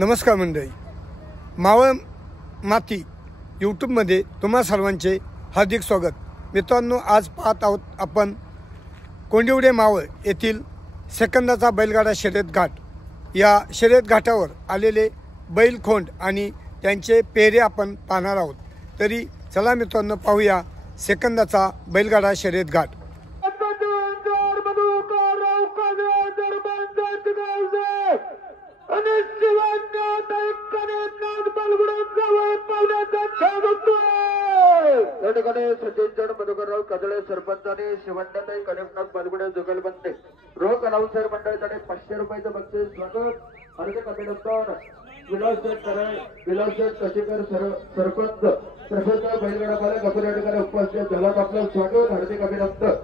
नमस्कार मंडळी, मावळ माती यूट्यूबमध्ये तुम्हा सर्वांचे हार्दिक स्वागत. मित्रांनो, आज पाहत आहोत आपण कोंडिवडे मावळ येथील सेकंदाचा बैलगाडा शर्यत घाट. या शर्यत घाटावर आलेले बैलखोंड आणि त्यांचे पेहरे आपण पाहणार आहोत. तरी चला मित्रांनो, पाहूया सेकंदाचा बैलगाडा शर्यत घाट. सचिन मधुकरराव कजळे सरपंचाने शिवण्णाताई कनेपनाथ बालगुडे जुगलबंदे रोख अनाउन्सर मंडळाकडे 500 रुपयाचं बक्षीस स्वागत. हार्दिक अभिनंदन. विलासशेठ कशीकर सरपंच प्रसिद्ध बैलगाडा मालक आपण या ठिकाणी उपस्थित झालात. आपलं स्वागत, हार्दिक अभिनंदन.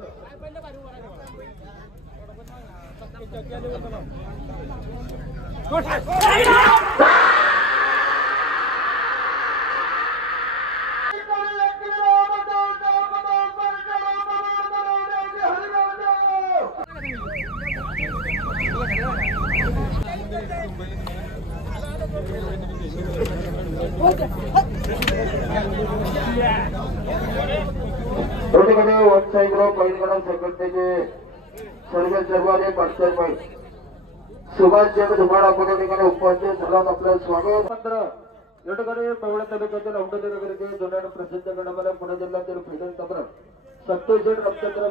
बैलगाडा संघटनेचे सर्वांनी पाठिंबा सुभाष जग धुमाळ आपण या ठिकाणी उपस्थित झालात. आपलं स्वागत. या ठिकाणी मावळ तालुक्यातील औंढे नगरचे जुन्या प्रसिद्ध गणमाला पुणे जिल्ह्यातील फैजल तब्र सत्तेशेठ रमचंद्र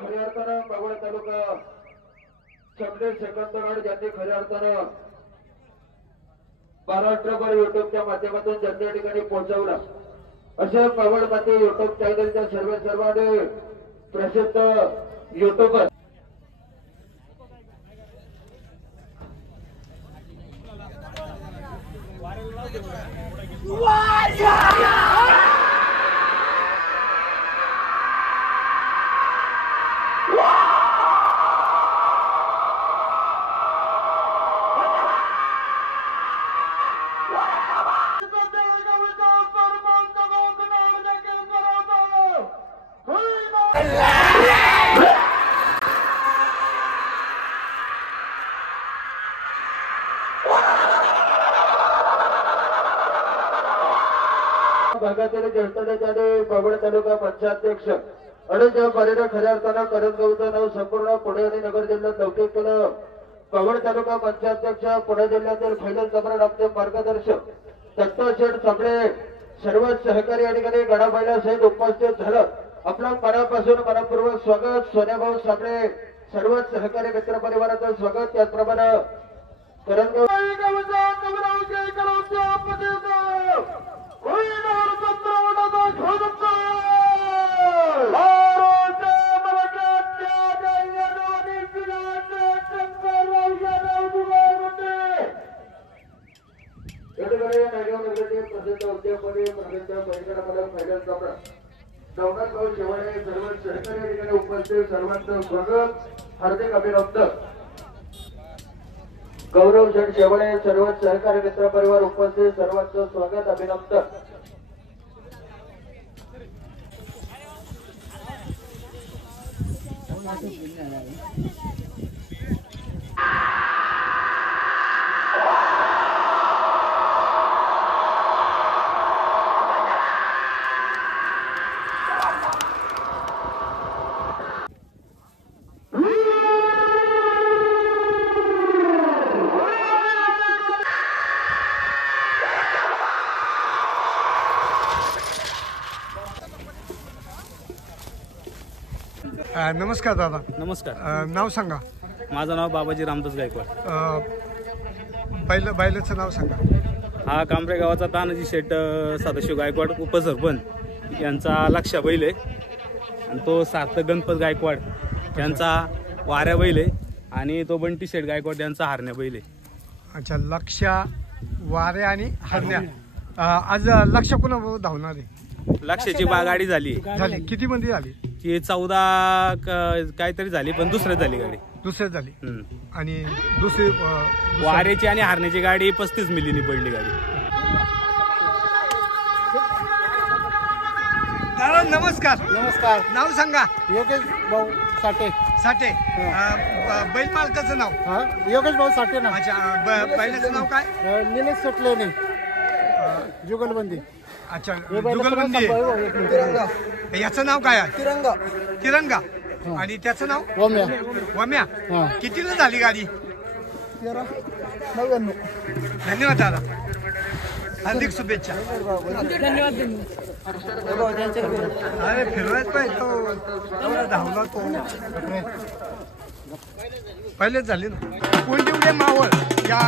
खऱ्या अर्थानं मावळ तालुका चंद्रे सेकंदगड ज्यांनी खऱ्या अर्थानं महाराष्ट्रभर युट्यूबच्या माध्यमातून ज्यांनी या ठिकाणी पोहोचवला अशा मावळ माती युट्यूब चॅनलच्या सर्वांनी प्रसिद्ध युट्यूबर भागातील ज्येष्ठ नेत्याने मावळ तालुका पंचाध्यक्ष आणि ज्या पारीने खऱ्या अर्थानं करंजगावचं नाव संपूर्ण पुणे आणि नगर जिल्ह्यात लौकिक केलं. मावळ तालुका पंचाध्यक्ष पुणे जिल्ह्यातील फैजल तब्र आमचे मार्गदर्शक दत्ताशेठ साबळे सर्व सहकारी या ठिकाणी गडाबाईला सहित उपस्थित झालं. आपला मनापासून मनपूर्वक स्वागत. सोन्याभाऊ साबळे सर्व सहकारी मित्र परिवाराचं स्वागत. त्याचप्रमाणे करंजगाव प्रसिद्ध उद्योगपती प्रसिद्ध बैलगाडा मालक फैजल तब्र नवनाथभाऊ शेवाळे सर्व सहकारी या ठिकाणी उपस्थित सर्वांचं स्वागत, हार्दिक अभिनंदन. गौरव शेठ शेवाळे सर्व सहकारी मित्र परिवार उपस्थित सर्वांचं स्वागत, अभिनंदन. नमस्कार दादा. नमस्कार. नाव सांगा. माझं नाव बाबाजी रामदास गायकवाड. बैलाचं नाव सांगा. हा कांबरे गावाचा तानाजी शेठ सदाशिव गायकवाड उपसरपंच यांचा लक्ष्या बैल आहे आणि तो सार्थक गणपत गायकवाड यांचा वाऱ्या बैल आहे आणि तो बंटी शेठ गायकवाड यांचा हारण्या बैल आहे. अच्छा, लक्ष्या वारे आणि हरण्या. आज लक्ष कोणाबरोबर धावणार आहे? लक्षाची गाडी झाली. किती मध्ये झाली? ती 14 काहीतरी झाली, पण दुसऱ्यात झाली गाडी. दुसऱ्यात झाली. आणि दुसरी वाऱ्याची आणि हरण्याची गाडी 35 मिलीनी पडली गाडी. दादा नमस्कार. नमस्कार. नाव सांगा. योगेश भाऊ साठे. साठे. बैल मालकाचं नाव? योगेश भाऊ साठे ना. अच्छा. बैलाचं नाव काय? निलेश सटलेने. जुगलबंदी. अच्छा. जुगलबंदी. याचं नाव काय आहे? तिरंगा. तिरंगा. आणि त्याचं नाव? वम्या. वम्या. कितीला झाली गाडी? 1399. धन्यवाद दादा. हार्दिक शुभेच्छा. धन्यवाद. अरे फिरवायच पाहिजे तो धावला तो. पहिलेच झाली ना. कोंडिवडे मावळ या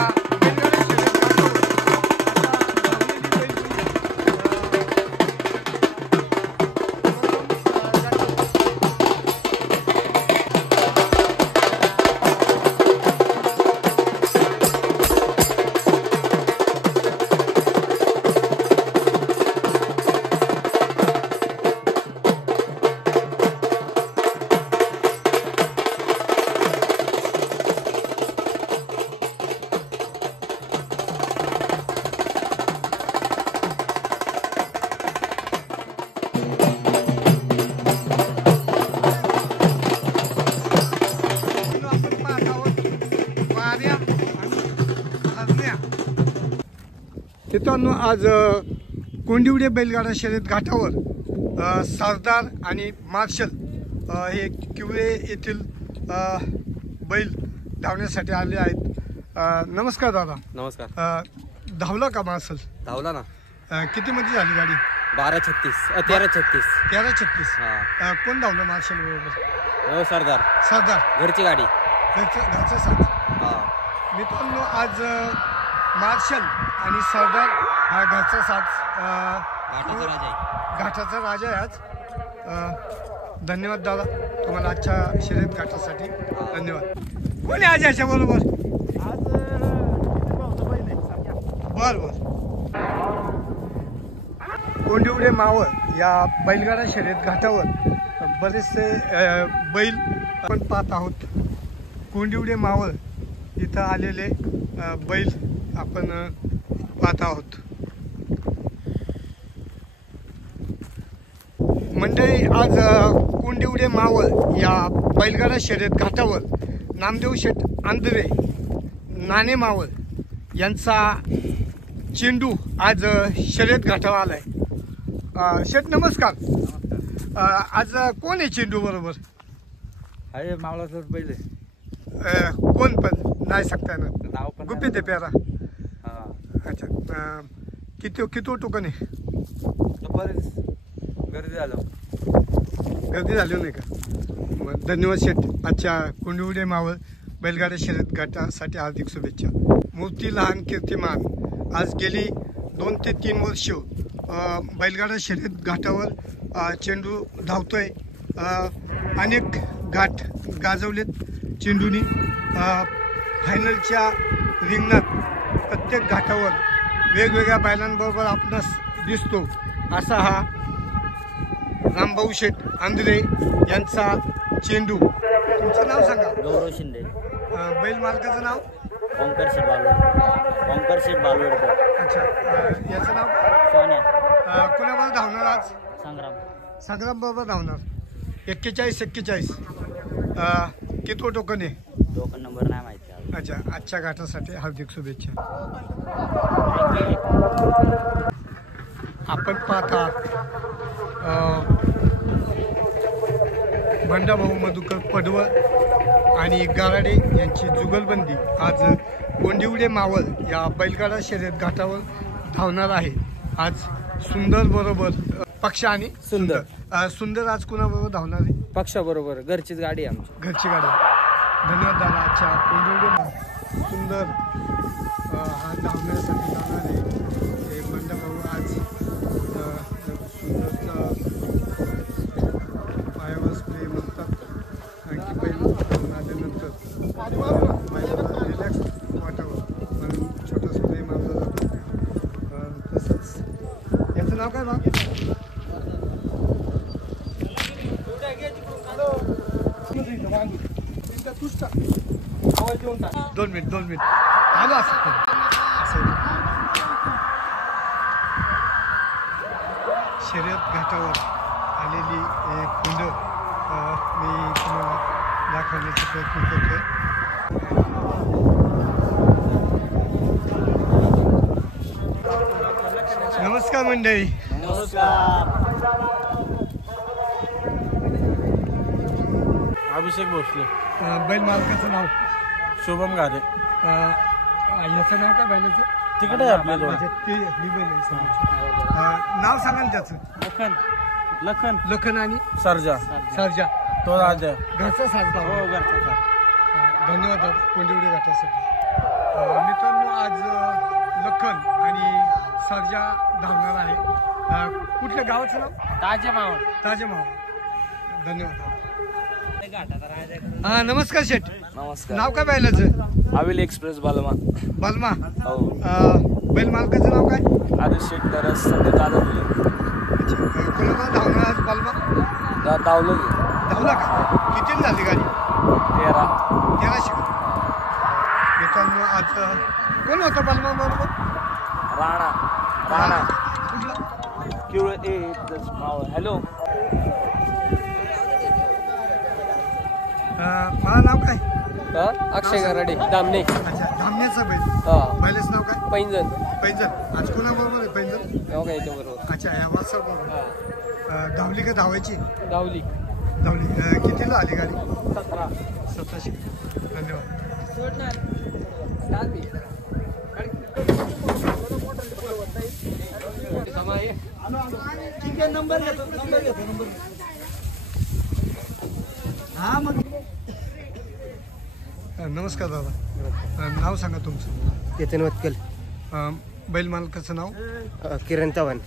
मित्रांनो, आज कोंडिवडे बैलगाडा शर्यत घाटावर सरदार आणि मार्शल हे किवळे येथील बैल धावण्यासाठी आले आहेत. नमस्कार दादा. नमस्कार. धावला का मार्शल? धावला ना. किती मध्ये झाली गाडी? 12:36 13:36. 13:36. कोण धावलं मार्शल बरोबर? सरदार. सरदार घरची गाडी. घरचा साथ. मित्रांनो, आज मार्शल आणि सरदार हा घरचा साथ घाटाचा राजा आहे आज. धन्यवाद दादा तुम्हाला आजच्या शर्यत घाटासाठी. धन्यवाद. कोण आहे आज याच्या बरोबर? बर बर. कोंडिवडे मावळ या बैलगाडा शर्यत घाटावर बरेचसे बैल आपण पाहत आहोत. कोंडिवडे मावळ इथं आलेले बैल आपण पाहत आहोत. मंडळी, आज कोंडिवडे मावळ या बैलगाडा शर्यत घाटावर नामदेव शेठ आंधरे, नाणे मावळ यांचा चेंडू आज शर्यत घाटावर आलाय. शेठ नमस्कार. आज कोण आहे चेंडू बरोबर? आहे मावळाचा बैल. कोण पण नाही सांगता येणार. नाव पण गुपित आहे पेरा. अच्छा. किती टोकन आहे? गर्दी झाली नाही का? धन्यवाद शेठ. आजच्या कोंडिवडे मावळ बैलगाडा शर्यत घाटासाठी हार्दिक शुभेच्छा. मूर्ती लहान कीर्तिमान आज गेली 2 ते 3 वर्ष बैलगाडा शर्यत घाटावर चेंडू धावतोय. अनेक घाट गाजवलेत चेंडूनी. फायनलच्या रिंगणात प्रत्येक घाटावर वेगवेगळ्या बैलांबरोबर आपणास दिसतो. असा हा रामभाऊ शेठ आंधळे यांचा चेंडू. तुमचं नाव सांगा. गौरव शिंदे. बैल मालकाचं नाव? ओंकार शेठ बालवडकर. अच्छा. याचं नाव? सोन्या. कोणाबरोबर धावणार आज? संग्राम बरोबर धावणार. 41-41. किती टोकन आहे? टोकन नंबर नाही माहिती. अच्छा. आजच्या घाटासाठी हार्दिक शुभेच्छा. आपण पाहता बंडाभाऊ मधुकर पडवळ आणि गाराडे यांची जुगलबंदी आज कोंडिवडे मावळ या बैलगाडा शर्यत घाटावर धावणार आहे. आज सुंदर बरोबर पक्ष आणि सुंदर आज कुणाबरोबर धावणार आहे? पक्षाबरोबर. घरचीच गाडी आहे आमची. घरची गाडी. धन्यवाद दादा. आजच्या कोंडिवडे सुंदर हा धावण्यासाठी जाणार आहे. हे बंडाभाऊ आज सुंदरचा पायावर स्प्रे म्हणतात. आणखी बैल धावून आल्यानंतर बैलाला रिलॅक्स वाटावं म्हणून छोटा स्प्रे मारला जातो. 2 मिनिट आलो असं शर्यत घाटावर आलेली एक कुंड मी तुम्हाला दाखवण्याचा प्रयत्न करतोय. नमस्कार मंडळी. अभिषेक भोसले. बैल मालकाचं नाव शुभम गारे. याचं नाव काय बैलाचं? तिकडे आहे आपल्या जवळ. अच्छा, ते ही बैल आहे समोरची. नाव सांगा ना त्याचं. लखन आणि सर्जा. सर्जा. तो राजा. घरचा साजरा. हो घरचा साज. धन्यवाद कोंडिवडे घाटासाठी. मित्रांनो आज लखन आणि सर्जा धावणार आहे. कुठल्या गावाचं नाव? ताजे मावळ. धन्यवाद. हा नमस्कार शेठ. नमस्कार. नाव काय बैलाचं? हवेली एक्सप्रेस बालमा. बलमा. हो. बैल मालकाचं नाव काय? आदेश शेट तरस सध्या दादा कोणाला धावणार आज बलमा? धावलं धावला का? किती झाली गाडी? 13. मित्रांनो आज कोण होता बलमा बरोबर? राणा कुठला? किवळ हॅलो. मला नाव काय? अक्षय गराडे दामने. अच्छा, धामण्याचं बैल. बैलाचं नाव काय? पैंजण. आज कोणाबरोबर आहे पैंजण? याच्याबरोबर अच्छा, या वाजता बरोबर. धावली का धावायची? धावली. कितीला आली गाडी? 1700. धन्यवाद. नमस्कार दादा. नाव सांगा तुमचं. केतन वतकल. बैल मालकाचं नाव? किरण चव्हाण.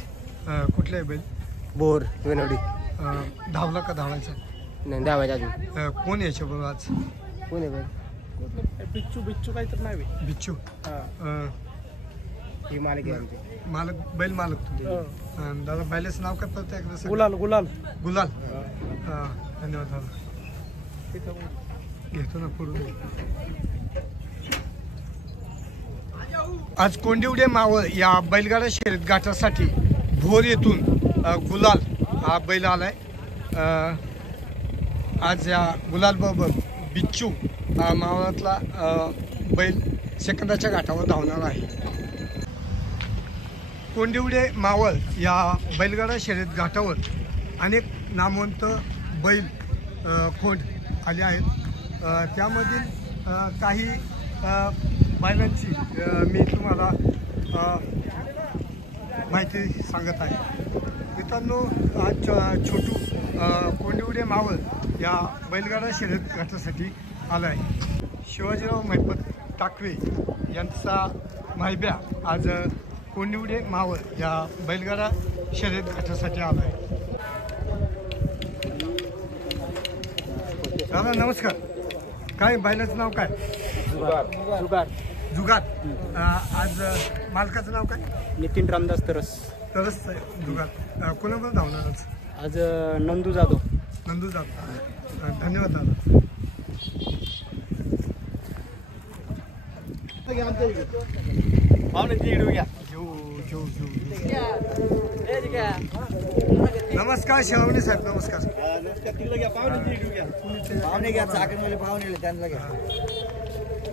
कुठलं आहे बैल? बोर वेनवडी. धावला का धावायचा? नाही धावायचं अजून. कोण याच्याबरोबर आज? कोण आहे बाई? बिच्चू काहीतरी नाही. बिच्चू. ही मालिक आहे आमची. मालक बैल मालक तुम्ही. दादा बैलाचं नाव काय पडतं एकदा सांगा. गुलाल. गुलाल. धन्यवाद दादा. घेतो ना पुढे. आज कोंडिवडे मावळ या बैलगाडा शर्यत घाटासाठी भोर येथून गुलाल हा बैल आलाय. आज या गुलाल बरोबर बिच्चू मावळातला बैल सेकंदाच्या घाटावर धावणार आहे. कोंडिवडे मावळ या बैलगाडा शर्यत घाटावर अनेक नामवंत बैल खोंड आले आहेत. त्यामधील काही बैलांची मी तुम्हाला माहिती सांगत आहे. मित्रांनो आज छोटू कोंडिवडे मावळ या बैलगाडा शर्यत घाटासाठी आला आहे. शिवाजीराव महिपत टाकवे यांचा माहिब्या आज कोंडिवडे मावळ या बैलगाडा शर्यत घाटासाठी आला आहे. दादा नमस्कार. काय बैलाचं नाव काय? जुगार. आज मालकाचं नाव काय? नितीन रामदास तरस. जुगार. कोणाबरोबर धावणार आज नंदू जाधव. धन्यवाद दादा. नमस्कार शेळवणे साहेब. नमस्कार.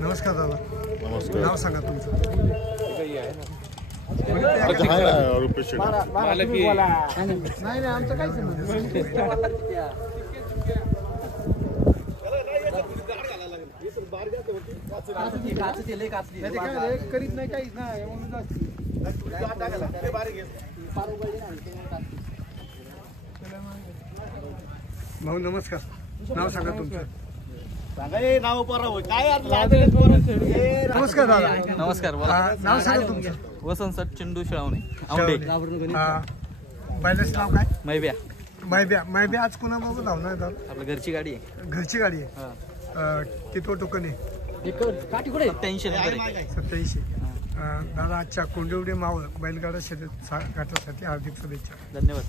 नमस्कार दादा. नाव सांगा तुमचं. नाही आमचं काहीच करीत नाही काहीच ना. भाऊ नमस्कार. नाव सांगा तुमचं. नमस्कार दादा. नमस्कार. नाव सांगा तुमचं. वसंत चिंडू शेळवणे. बैलाचं नाव काय? मैब्या. आज कोणाबरोबर धावणार आहे दादा? आपल्या घरची गाडी आहे. घरची गाडी आहे. किती टोकन आहे? 87. दादा आजच्या कोंडिवडे मावळ बैलगाडा शर्यत घाटासाठी हार्दिक शुभेच्छा. धन्यवाद.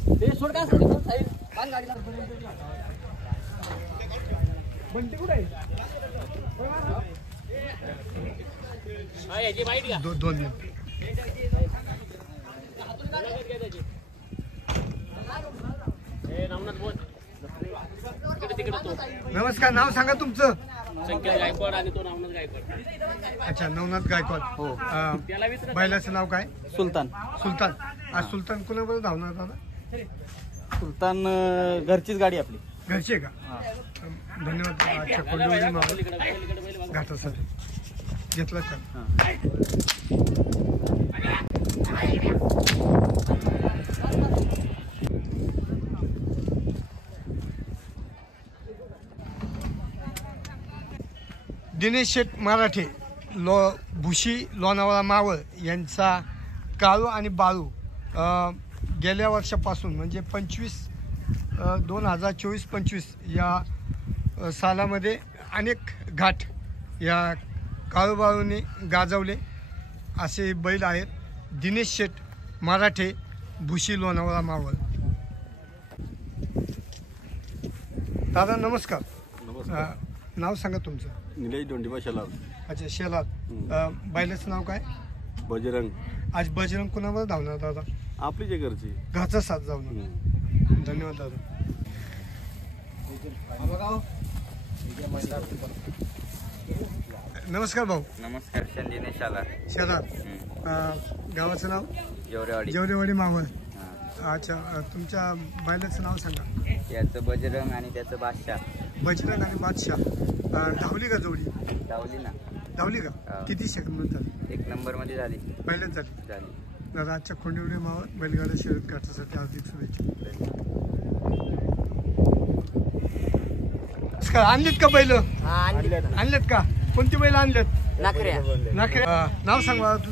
दोन मिनिट. नमस्कार, नाव सांगा तुमचं. गायकवाड आणि तो नवनाथ गायकवाड. अच्छा, नवनाथ गायकवाड. हो. बैलाचं नाव काय? सुलतान. सुलतान. आज सुलतान कुणाबरोबर धावणार दादा? सुलतान घरचीच गाडी आपली. घरची आहे का? धन्यवाद. आजच्या कोंडवली मावळ घाटासाठी घेतला का? दिनेश शेठ मराठे भुशी लोणावळा मावळ यांचा काळू आणि बाळू गेल्या वर्षापासून म्हणजे 2024-25 या सालामध्ये अनेक घाट या काळू बाळूने गाजवले असे बैल आहेत. दिनेश शेठ मराठे भुशी लोणावळा मावळ. दादा नमस्कार. नाव सांगा तुमचं. निलेश दोंडीबा शेलार. अच्छा, शेलार. बैलाचं नाव काय? बजरंग. आज बजरंग कुणावर धावणार दादा? आपली जे घरची घाचा साथ जाऊन. धन्यवाद दादा. नमस्कार भाऊ. नमस्कार. दिनेश शेलार. शेलार. गावाचं नाव? जेवरेवाडी. जेवरेवाडी मावळ. अच्छा, तुमच्या बैलाचं नाव सांगा. याचं बजरंग आणि त्याचं बादशाह. बजरंग आणि बादशाह धावली का जोडी? धावली ना. धावली का? किती सेकंद नंतर? 1 नंबरमध्ये झाली. पहिल्याच झाली. झाली. दादा आजच्या कोंडिवडे मावळ बैलगाडा शर्यत घाटासाठी हार्दिक शुभेच्छा. आणलेत का बैल? आणलेत का? कोणती बैल आणलेत? नाकऱ्या. नाव सांग मला तू.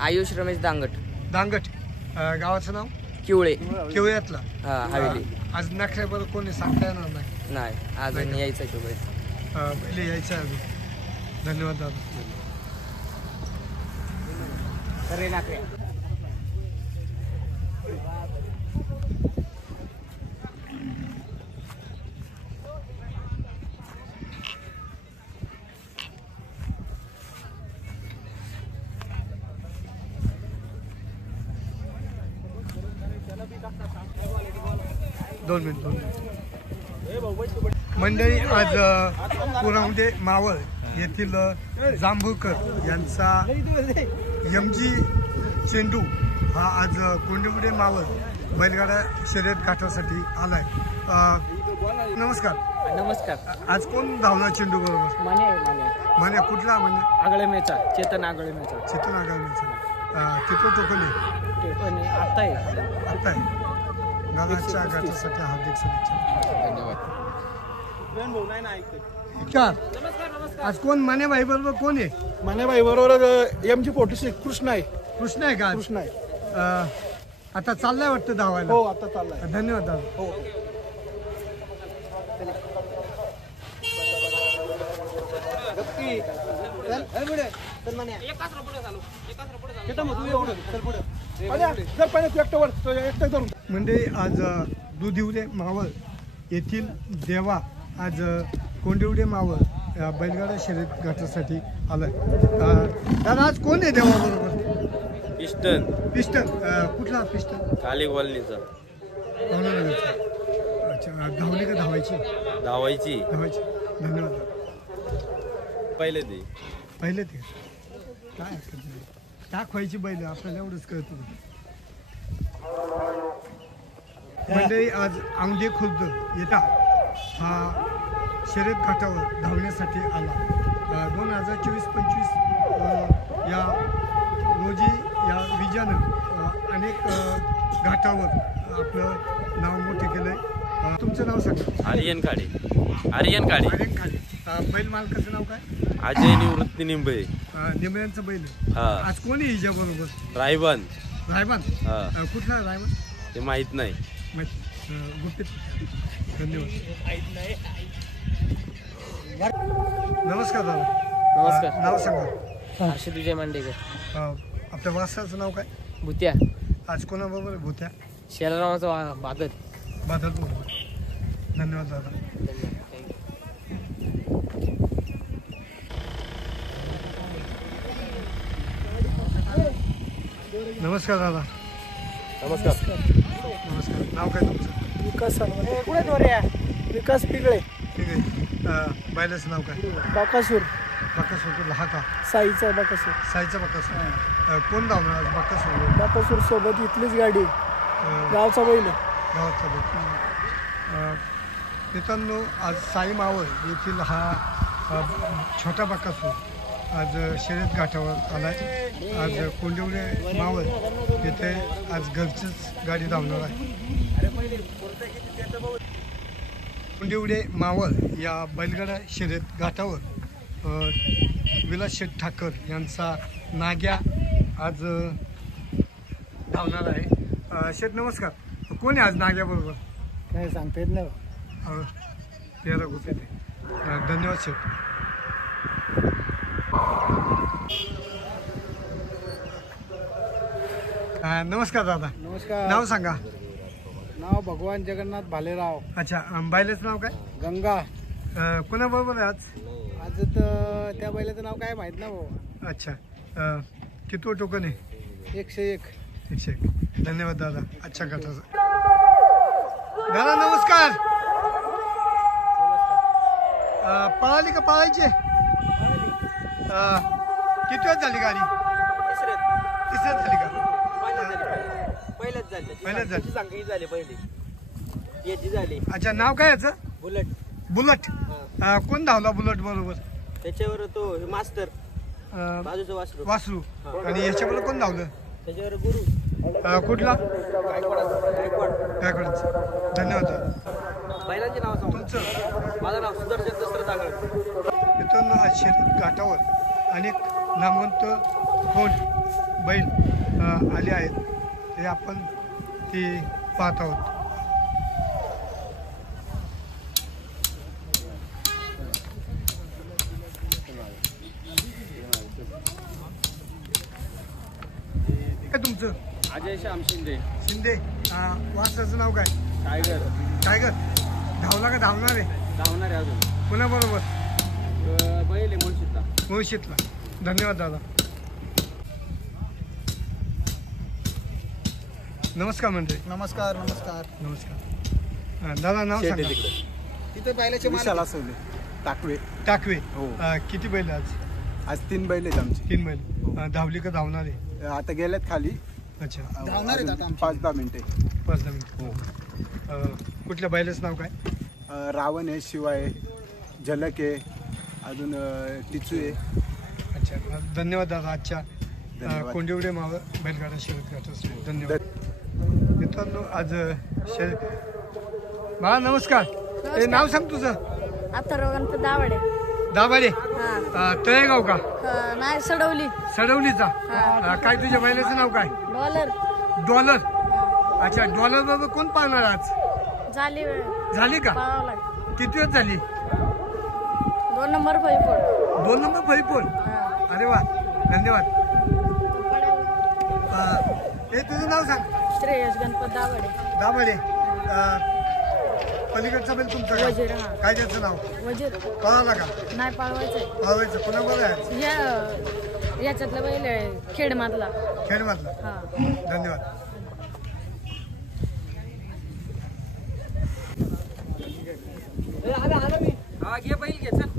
आयुष रमेश दांगट. दांगट. गावाचं नाव? किवळे. किवळ्यातला. हवेली. आज नाकऱ्याबरोबर कोणी सांगता येणार नाही. नाही, अजून यायचं की पहिले यायचं अजून. धन्यवाद दादा. दोन मिनिट. मंडळी, आज पुरावडे मावळ येथील जांभूळकर यांचा एमजी चेंडू हा आज कोंडिवडे मावळ बैलगाडा शर्यत घाटासाठी आलाय. नमस्कार. नमस्कार. आज कोण धावला चेंडू बरोबर? माने. कुठला माने? आगळेमेचा. चेतन आगळेमेचा. चेतन आगळेमेचा. किती टोकले? आता आहे. आता आहे. दादाच्या घाटासाठी हार्दिक शुभेच्छा. धन्यवाद. आज कोण मानेबाई बरोबर कोण आहे? मानेबाई बरोबर MG46 कृष्ण आहे. कृष्ण आहे का? कृष्ण आहे. आता चाललाय वाटतं धावायला. हो, आता चाललाय. धन्यवाद दादा. हो. म्हणजे आज दुधिवडे मावळ येथील देवा आज कोंडिवडे मावळ बैलगाडा शर्यत घाटासाठी आलाय. दादा आज कोण आहे देवा बरोबर? पिस्टन. कुठला पिस्टन? काली कॉलनीचा. अच्छा, धावली का? धावायची. धन्यवाद. पहिले ते काय हरकत नाही. दाखवायची बैल आपल्याला एवढंच कळत. मंडळी, आज औंढे खुर्द येता हा शर्यत घाटावर धावण्यासाठी आला. 2024-25 या रोजी या विजयानं अनेक घाटावर आपलं नाव मोठे केलंय. तुमचं नाव सांगा. आर्यन काळे. बैल मालकाचं नाव काय? अजय निवृत्ती निंबे. निंबळ्यांचं बैल. हा. आज कोणी हिच्या बरोबर? रायबान. हा. कुठला रायबान? ते माहित नाही. गुप्त. धन्यवाद. नमस्कार दादा. नमस्कार. नाव सांगा. हर्षद विजय मांडेकर. आपल्या वासाचं नाव काय? भुत्या. आज कोणाबरोबर? भुत्या. शेलारामाचा बादल. बरोबर. धन्यवाद दादा. नमस्कार दादा. नमस्कार. नमस्कार. नाव काय तुमचं? विकास कुठे विकास पिगळे. ठीक आहे. बैलाचं नाव काय? बाकासूर. बक्कासूर कुठला हा का? साईचा बाकासूर. साईचा बक्कासूर. कोण धावणार आज बक्कासूर? बाकासूर सोबत इथलीच गाडी गावचा बैल. गावातला बैल. मित्रांनो आज साई मावळ येथील हा छोटा बक्कासूर आज शर्यत घाटावर आलाय. आज कोंडिवडे मावळ येथे आज घरचीच गाडी धावणार आहे. कोंडिवडे मावळ या बैलगाडा शर्यत घाटावर विलास शेठ ठाकर यांचा नाग्या आज धावणार आहे. शेठ नमस्कार. कोण आहे आज नाग्याबरोबर? काय सांगता येत नाही. तेरा होते ते. धन्यवाद शेठ. नमस्कार दादा. नमस्कार. नाव सांगा. नाव भगवान जगन्नाथ भालेराव. अच्छा. बैलाचं नाव काय? गंगा. कोणाबरोबर आहे आज? आज तर त्या बैलाचं नाव काय माहित ना भाऊ. अच्छा. किती टोकन आहे? 101. 101. धन्यवाद दादा. अच्छा गटाचा. दादा नमस्कार. पळाली का पळायची? किती वेळ झाली गाडी? तिसऱ्यात झाली का? पहिल्याच झाली. अच्छा. नाव काय याचं? बुलेट. बुलट. कोण धावला बुलट बरोबर? त्याच्यावर तो मास्टर बाजूचं वासरू. वासरू. आणि याच्याबरोबर कोण धावलं? त्याच्यावर गुरु. कुठला? गायकवाड. धन्यवाद. बैलांचे नाव सांग. तुमचं? माझं नाव सुदर्शन दसरथ आगळे. मित्रांनो आज शर्यत घाटावर अनेक नामवंत कोण बैल आले आहेत ते आपण ते पाहत आहोत. काय तुमचं? अजय श्याम शिंदे. शिंदे. वासराचं नाव काय? टायगर. टायगर. धावला का धावणार आहे? धावणार आहे अजून. कोणाबरोबर? बैल आहे मुळशीतला. मुळशीतला. धन्यवाद दादा. नमस्कार मंडळी. नमस्कार. नमस्कार. नमस्कार. दादा नाव सांगा. तिथे बैलाचे विशाल असवले. टाकवे. टाकवे. हो. किती बैल आज? आज 3 बैल आहेत आमचे. 3 बैल. धावली का धावणार आहे? आता गेल्यात खाली. अच्छा. धावणार आहेत आता आमचे. 5-10 मिनिटे. 5-10 मिनिट. हो. कुठल्या बैलाचं नाव काय? रावण आहे, शिवा आहे, झलक आहे, अजून टिचू आहे. अच्छा. धन्यवाद दादा. आजच्या धन्यवाद. कोंडिवडे मावळ बैलगाडा शर्यत घाटासाठी धन्यवाद. मित्रांनो आज मला नमस्कार. हे नाव सांग तुझं. अथर्व दावडे. दाभाडे. तळेगाव का? नाही सडवली. सडवलीचा. काय तुझ्या बैलाचं नाव काय? डॉलर. डॉलर. अच्छा. डॉलर बरोबर कोण पाहणार आज? झाली वेळ. झाली का? पळावला. किती वेळ झाली? 2 नंबर फळीफोड. 2 नंबर फळीफोड. अरे वा. धन्यवाद. हे तुझं नाव सांग. श्रेयस गणपत दावडे. दाभाडे. पलीकडचा बैल तुमचा का? वजीर. काय त्याचं नाव? वजीर. पळाला का? नाही पळवायचंय. पळवायचं. कोणाबरोबर आहे? याच्यातला बैल आहे खेडमधला. खेडमधला. धन्यवाद. हा घे बैल घे चल.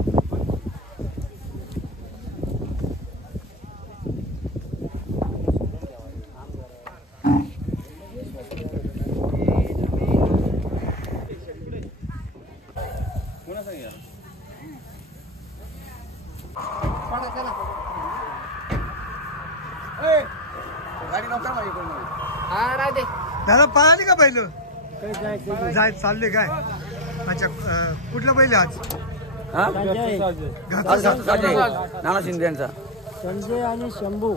दादा पळाली का बैल? जाय चालले काय? अच्छा. कुठला बैल आज? नाना शिंदे यांचा. संजय आणि शंभू.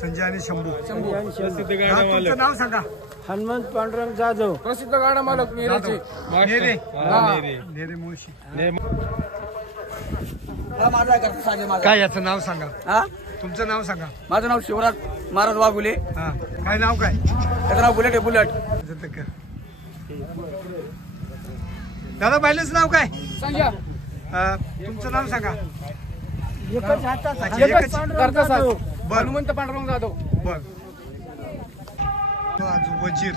संजय आणि शंभू. तुमचं नाव सांगा. हनुमंत पांडुरंग जाधव. प्रसिद्ध गाडा मालक नेरे. नेरे मुळशी. काय याचं नाव सांगा. तुमचं नाव सांगा. माझं नाव शिवराज महाराज वाघुले. काय नाव काय? त्याचं नाव बुलेट आहे. बुलेट. दादा बैलाचं नाव काय? संजय. तुमचं नाव सांगा. एकच हातात. अच्छा, एकच. बर. बर. हनुमंत पांडुरंग जाधव. बर. तो आज वजीर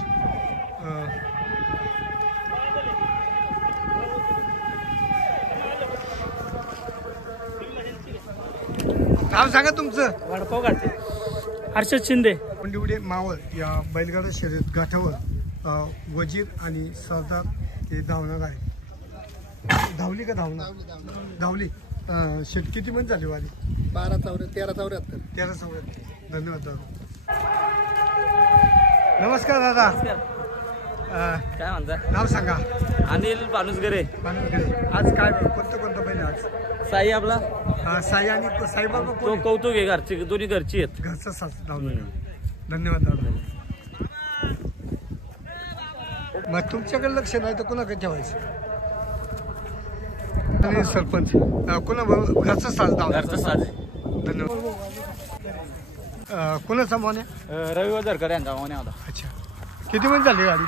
नाव सांगा तुमचं. वडपाव काढते. हर्षद शिंदे. कोंडिवडे मावळ या बैलगाडा शर्यत गाठावर वजीर आणि सरदार हे धावणार आहे. धावली का धावली. शेट किती महिने झाली वारी? 1374. 1374. धन्यवाद दादा. नमस्कार दादा. काय म्हणता? नाव सांगा. अनिल बानुसगरे. आज काय कोणतं बैल आज? साई आपला साई आणि साईबाबा तो कौतुक आहे. घरची दोन्ही घरची आहेत. घरचा सास धावणार. धन्यवाद दादा. मग तुमच्याकडे लक्ष नाही तर कोणाकडे ठेवायचं? आणि सरपंच कोणा घरचा साज धावणार. घरचा साज. धन्यवाद. कोणाचा मान आहे? रवी वजरकर यांचा मोने होता. अच्छा. किती महिने झाली गाडी?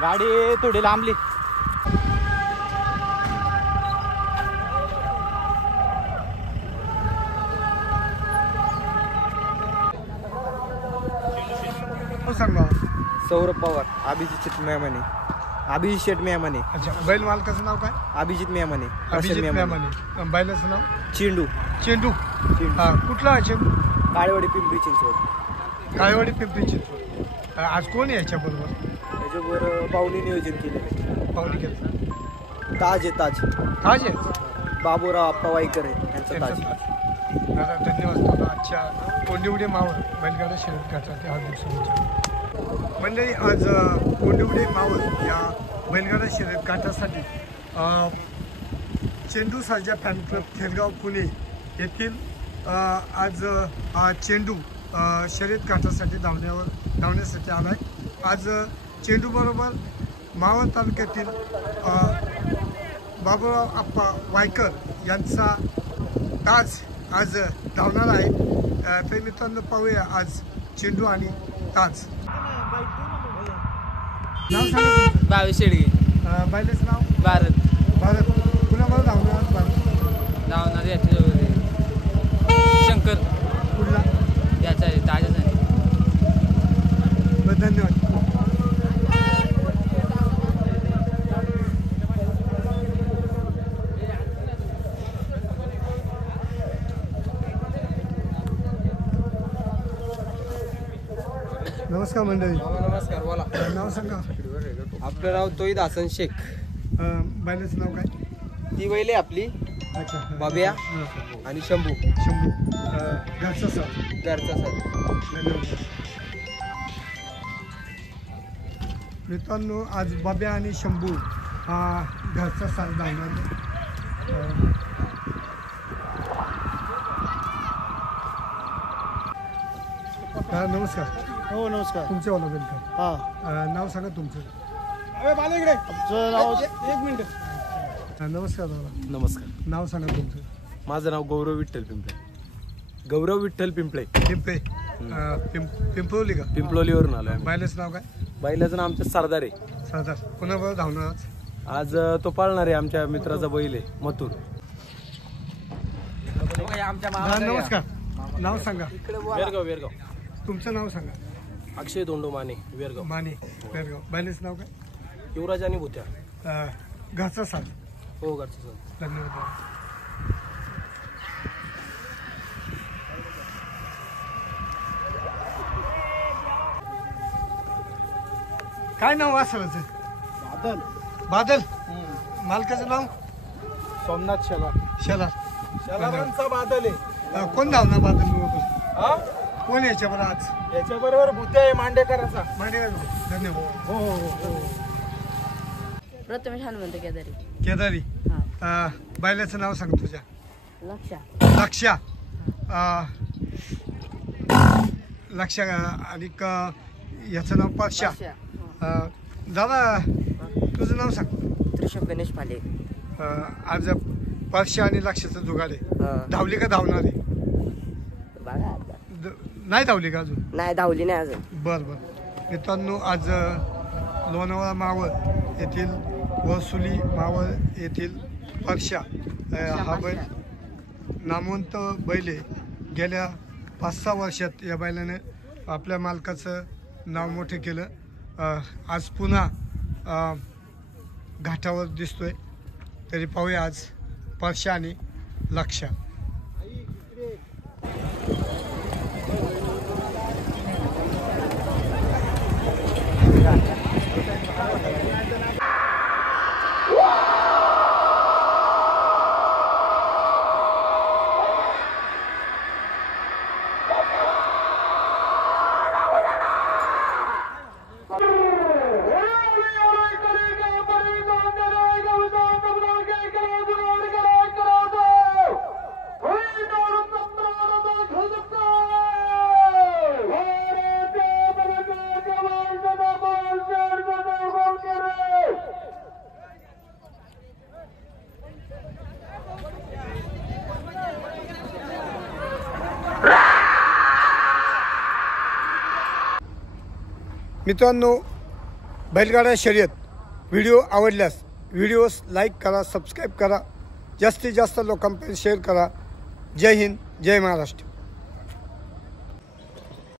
गाडी थोडी लांबली. सांगा. सौरभ पवार. अभिजित मेहमाने. अच्छा. बैल मालकाचं नाव काय? अभिजित मेहमाने. बैलाचं नाव? चेंडू. कुठला चेंडू? काळेवाडी पिंपरी चिंचवड. पिंपरी चिंचवड. आज कोण आहे याच्याबरोबर? त्याच्याबरोबर पाहुणे नियोजन केलेलं. पाहुणे केलं. ताज आहे. बाबूराव आप्पा वाईकर आहे यांचा ताज. धन्यवाद दादा. आजच्या कोंडिवडे मावळ बैलगाडा शर्यत गाठासाठी हार्दिक शुभेच्छा. मंडळी, आज कोंडिवडे मावळ या बैलगाडा शर्यत गाठासाठी चेंडू सर्जा फॅन क्लब थेरगाव पुणे येथील आज चेंडू शर्यत गाठासाठी धावण्यासाठी आला आहे. आज चेंडूबरोबर मावळ तालुक्यातील बाबूराव आप्पा वायकर यांचा ताज आज धावणार आहे. तर मित्रांनो, पाहूया आज चेंडू आणि ताज. नाव सांगा. बावीस शेडगे. बैलाचं नाव? भारत. कुणाबरोबर धावणार? धावणार याच्या शंकर. कुठला? याचा आहे ताजाच आहे. धन्यवाद. नमस्कार मंडळी. नमस्कार. बोला. नाव सांगा. आपलं नाव तोईद हसन शेख. बैलाचं नाव काय? ती बैल आहे आपली. अच्छा. बाब्या आणि शंभू. घरचा सर. धन्यवाद. मित्रांनो, आज बाब्या आणि शंभू हा घरचा साज धावणार. नमस्कार. हो नमस्कार. तुमच्या वाला वेलकम. नाव सांगा तुमचं. नाव. एक मिनिट. नमस्कार दादा. नमस्कार. नाव सांगा तुमचं. माझं नाव गौरव विठ्ठल पिंपळे. पिंपळवली का? पिंपलोलीवरून आलोय. बैलाचं नाव काय? बैलाचं नाव आमचं सरदार आहे. सरदार. कोणाबरोबर धावणार आज? आज तो पाळणार आहे. आमच्या मित्राचा बैल आहे मथुर. नमस्कार. नाव सांगा. वेरगाव. तुमचं नाव सांगा. अक्षय धोंडो माने. वेरगाव. बैलाचं नाव काय? युवराज आणि भुत्या. घरचा साज. हो, घरचं. धन्यवाद. काय नाव वासराचं? बादल. मालकाचं नाव? सोमनाथ शेलार. बादल आहे. कोण धावणार बादल? कोण याच्याबरोबर आज? याच्याबरोबर भुत्या आहे मांडेकरांचा. धन्यवाद. हो. प्रथमेश हनुमंत केदारी. बैलाचं नाव सांग तुझ्या. लक्ष्या. आणि याचं नाव परशा. दादा, तुझं नाव सांग. त्रिशूल गणेश पाले. आज परशा आणि लक्ष्याचं जुगाड आहे. धावली का धावणार आहे? नाही धावली का अजून? नाही धावली नाही अजून. बरं. मित्रांनो, आज लोणावळा मावळ येथील वसुली मावळ येथील परशा हा बैल नामवंत बैल आहे. गेल्या 5-6 वर्षात या बैलाने आपल्या मालकाचं नाव मोठं केलं. आज पुन्हा घाटावर दिसतोय. तरी पाहूया आज परशा आणि लक्ष्या. मित्रांनो, बैलगाडा शर्यत व्हिडिओ आवडल्यास व्हिडिओस लाईक करा, सबस्क्राईब करा, जास्तीत जास्त लोकांपर्यंत शेअर करा. जय हिंद, जय महाराष्ट्र.